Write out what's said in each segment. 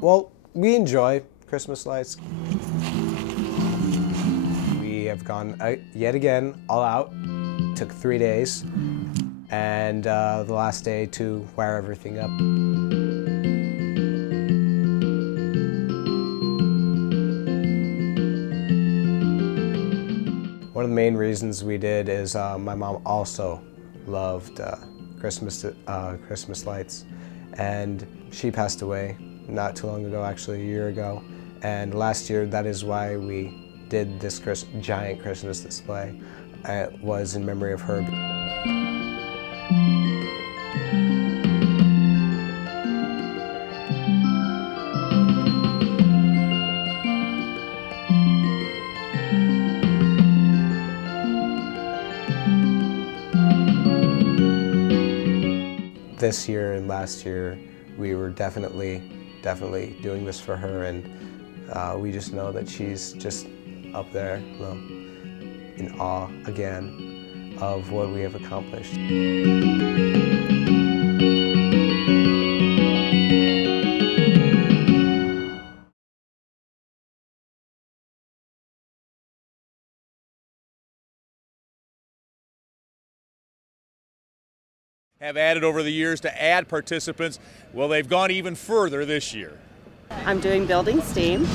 Well, we enjoy Christmas lights. We have gone yet again all out. Took 3 days, and the last day to wire everything up. One of the main reasons we did is my mom also loved Christmas lights, and she passed away not too long ago, actually a year ago. And last year, that is why we did this giant Christmas display. It was in memory of her. This year and last year, we were definitely doing this for her, and we just know that she's just up there, well, in awe again of what we have accomplished. Have added over the years to add participants. Well, they've gone even further this year. I'm doing Building STEAM.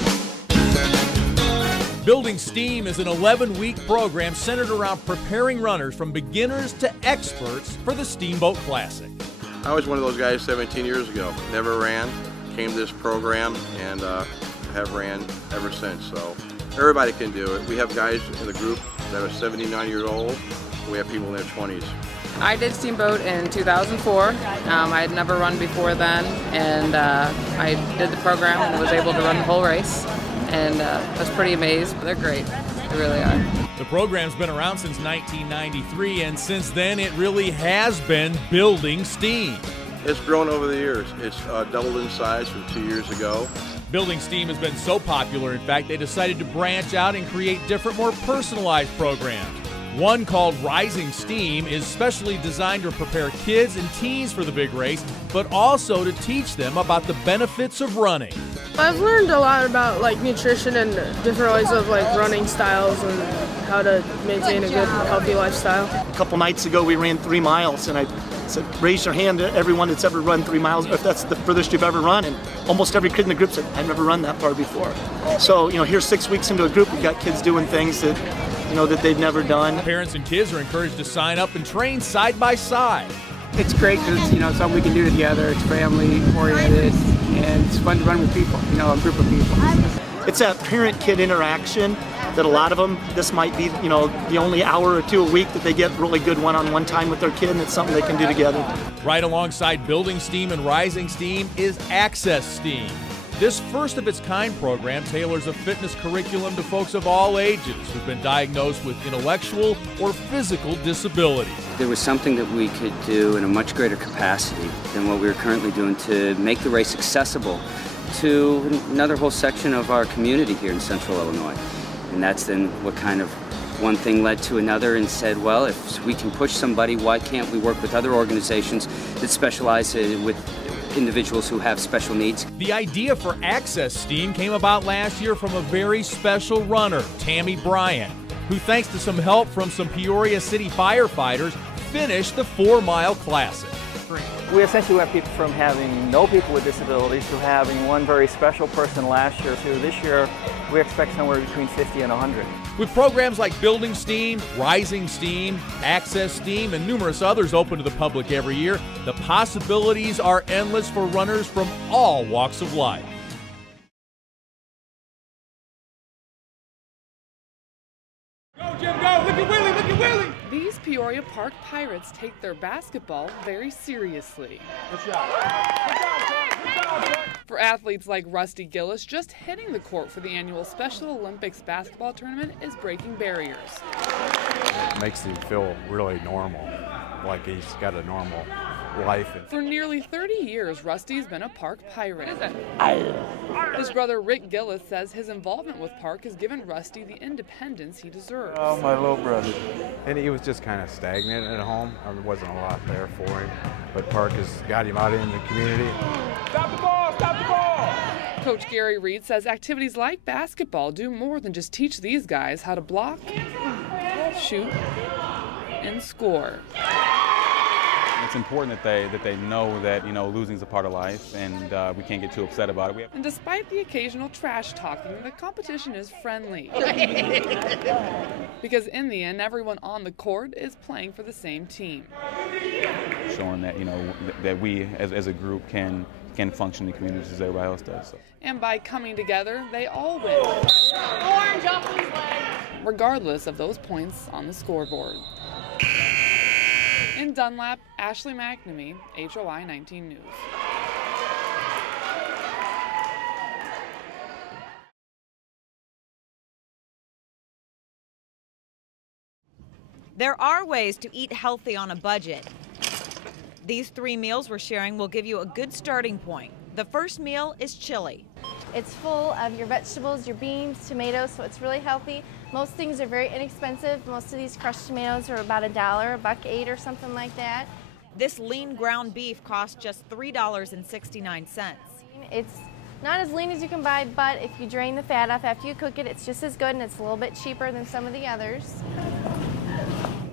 Building STEAM is an 11-week program centered around preparing runners from beginners to experts for the Steamboat Classic. I was one of those guys 17 years ago. Never ran, came to this program, and have ran ever since. So everybody can do it. We have guys in the group that are 79 years old. We have people in their 20s. I did Steamboat in 2004. I had never run before then, and I did the program and was able to run the whole race, and I was pretty amazed. They're great, they really are. The program's been around since 1993, and since then it really has been building steam. It's grown over the years. It's doubled in size from 2 years ago. Building STEAM has been so popular, in fact, they decided to branch out and create different, more personalized programs. One called Rising Steam is specially designed to prepare kids and teens for the big race, but also to teach them about the benefits of running. I've learned a lot about nutrition and different ways of running styles and how to maintain a good, healthy lifestyle. A couple nights ago we ran 3 miles, and I said, raise your hand to everyone that's ever run 3 miles, if that's the furthest you've ever run, and almost every kid in the group said, I've never run that far before. So, here's 6 weeks into a group, we've got kids doing things that that they've never done. Parents and kids are encouraged to sign up and train side by side. It's great because it's something we can do together. It's family oriented, and it's fun to run with people, a group of people. It's that parent-kid interaction that a lot of them, this might be, the only hour or 2 a week that they get really good one-on-one time with their kid, and it's something they can do together. Right alongside Building STEAM and Rising STEAM is Access STEAM. This first-of-its-kind program tailors a fitness curriculum to folks of all ages who've been diagnosed with intellectual or physical disability. There was something that we could do in a much greater capacity than what we were currently doing to make the race accessible to another whole section of our community here in Central Illinois. And that's then what kind of one thing led to another, and said, well, if we can push somebody, why can't we work with other organizations that specialize with individuals who have special needs. The idea for Access STEAM came about last year from a very special runner, Tammy Bryant, who, thanks to some help from some Peoria City firefighters, finished the 4-mile classic. We essentially went people from having no people with disabilities to having one very special person last year to this year. We expect somewhere between 50 and 100. With programs like Building STEAM, Rising STEAM, Access STEAM, and numerous others open to the public every year, the possibilities are endless for runners from all walks of life. Go, Jim, go! Look at Willie! Look at Willie! These Peoria Park Pirates take their basketball very seriously. Good job. Good job, Good job, For athletes like Rusty Gillis, just hitting the court for the annual Special Olympics basketball tournament is breaking barriers. It makes him feel really normal, like he's got a normal life. For nearly 30 years, Rusty's been a Park Pirate. His brother Rick Gillis says his involvement with Park has given Rusty the independence he deserves. Oh, my little brother. And he was just kind of stagnant at home. There wasn't a lot there for him. But Park has got him out in the community. Stop the ball! Stop the ball! Coach Gary Reed says activities like basketball do more than just teach these guys how to block, shoot, and score. It's important that they know that, you know, losing is a part of life, and we can't get too upset about it. And despite the occasional trash talking, the competition is friendly. Because in the end, everyone on the court is playing for the same team. Showing that, you know, that we as a group can function in the communities as everybody else does. So. And by coming together, they all win. Regardless of those points on the scoreboard. In Dunlap, Ashley McNamee, HOI 19 News. There are ways to eat healthy on a budget. These 3 meals we're sharing will give you a good starting point. The first meal is chili. It's full of your vegetables, your beans, tomatoes, so it's really healthy. Most things are very inexpensive. Most of these crushed tomatoes are about $1, $1.08 or something like that. This lean ground beef costs just $3.69. It's not as lean as you can buy, but if you drain the fat off after you cook it, it's just as good, and it's a little bit cheaper than some of the others.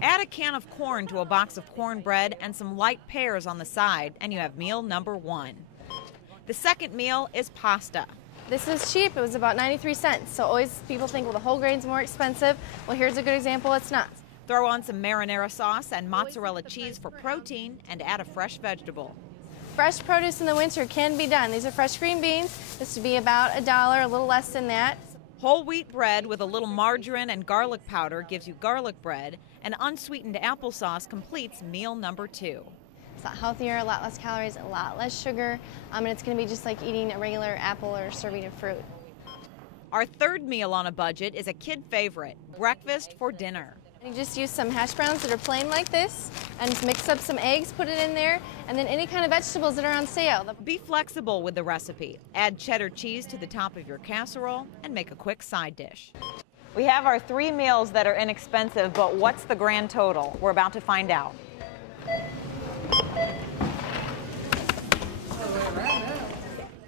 Add a can of corn to a box of cornbread and some light pears on the side, and you have meal number 1. The second meal is pasta. This is cheap. It was about 93 cents. So always people think, well, the whole grain's more expensive. Well, here's a good example. It's not. Throw on some marinara sauce and mozzarella cheese for protein, and add a fresh vegetable. Fresh produce in the winter can be done. These are fresh green beans. This would be about $1, a little less than that. Whole wheat bread with a little margarine and garlic powder gives you garlic bread, and unsweetened applesauce completes meal number 2. It's a lot healthier, a lot less calories, a lot less sugar, and it's going to be just like eating a regular apple or serving of fruit. Our third meal on a budget is a kid favorite, breakfast for dinner. You just use some hash browns that are plain like this, and just mix up some eggs, put it in there, and then any kind of vegetables that are on sale. Be flexible with the recipe. Add cheddar cheese to the top of your casserole and make a quick side dish. We have our 3 meals that are inexpensive, but what's the grand total? We're about to find out.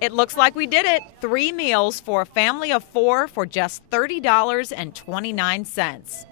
It looks like we did it. 3 meals for a family of 4 for just $30.29.